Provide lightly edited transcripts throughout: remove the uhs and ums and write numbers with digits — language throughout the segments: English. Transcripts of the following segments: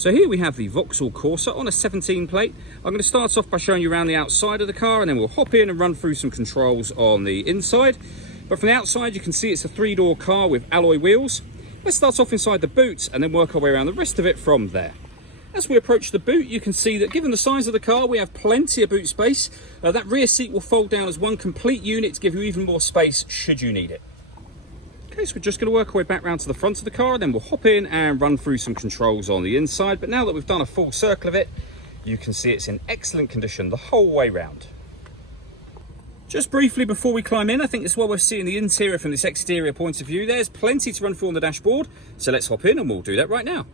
So here we have the Vauxhall Corsa on a 17 plate. I'm going to start off by showing you around the outside of the car, and then we'll hop in and run through some controls on the inside. But from the outside you can see it's a 3-door car with alloy wheels. Let's start off inside the boot and then work our way around the rest of it from there. As we approach the boot, you can see that given the size of the car, we have plenty of boot space. That rear seat will fold down as one complete unit to give you even more space should you need it. Okay, so we're just going to work our way back round to the front of the car, and then we'll hop in and run through some controls on the inside. But now that we've done a full circle of it, you can see it's in excellent condition the whole way round. Just briefly before we climb in, I think this is what we're seeing the interior from this exterior point of view. There's plenty to run through on the dashboard, so let's hop in and we'll do that right now.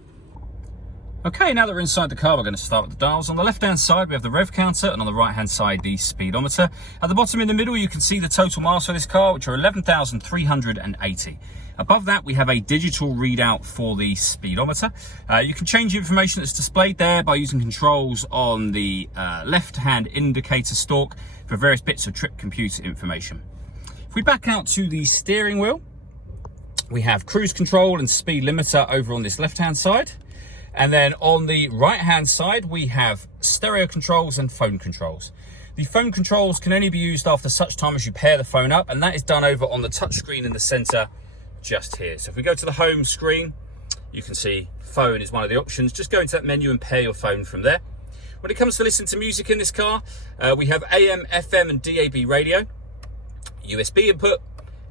Okay, now that we're inside the car, we're going to start with the dials. On the left-hand side, we have the rev counter, and on the right-hand side, the speedometer. At the bottom in the middle, you can see the total miles for this car, which are 11,380. Above that, we have a digital readout for the speedometer. You can change the information that's displayed there by using controls on the left-hand indicator stalk for various bits of trip computer information. If we back out to the steering wheel, we have cruise control and speed limiter over on this left-hand side. And then on the right-hand side, we have stereo controls and phone controls. The phone controls can only be used after such time as you pair the phone up, and that is done over on the touchscreen in the center just here. So if we go to the home screen, you can see phone is one of the options. Just go into that menu and pair your phone from there. When it comes to listening to music in this car, we have AM, FM and DAB radio, USB input,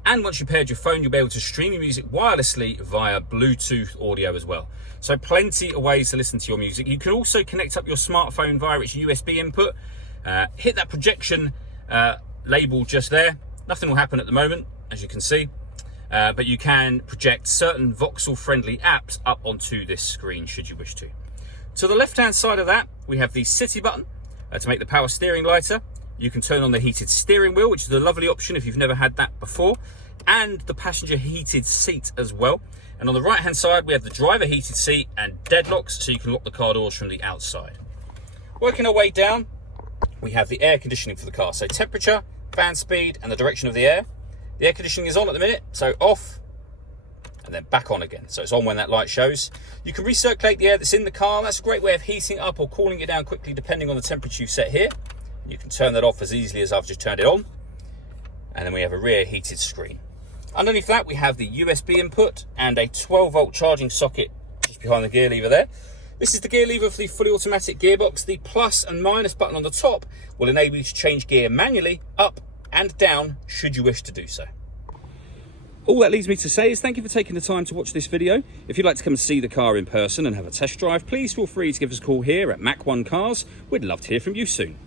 and once you paired your phone, you'll be able to stream your music wirelessly via Bluetooth audio as well. So plenty of ways to listen to your music. You can also connect up your smartphone via its USB input. Hit that projection label just there. Nothing will happen at the moment, as you can see. But you can project certain Vauxhall-friendly apps up onto this screen, should you wish to. To the left-hand side of that, we have the City button to make the power steering lighter. You can turn on the heated steering wheel, which is a lovely option if you've never had that before, and the passenger heated seat as well. And on the right hand side, we have the driver heated seat and deadlocks, so you can lock the car doors from the outside. Working our way down, we have the air conditioning for the car. So temperature, fan speed, and the direction of the air. The air conditioning is on at the minute, so off, and then back on again. So it's on when that light shows. You can recirculate the air that's in the car. That's a great way of heating up or cooling it down quickly, depending on the temperature you set here. You can turn that off as easily as I've just turned it on. And then we have a rear heated screen. Underneath that, we have the USB input and a 12-volt charging socket just behind the gear lever there. This is the gear lever for the fully automatic gearbox. The plus and minus button on the top will enable you to change gear manually up and down should you wish to do so. All that leaves me to say is thank you for taking the time to watch this video. If you'd like to come and see the car in person and have a test drive, please feel free to give us a call here at Mach 1 Cars. We'd love to hear from you soon.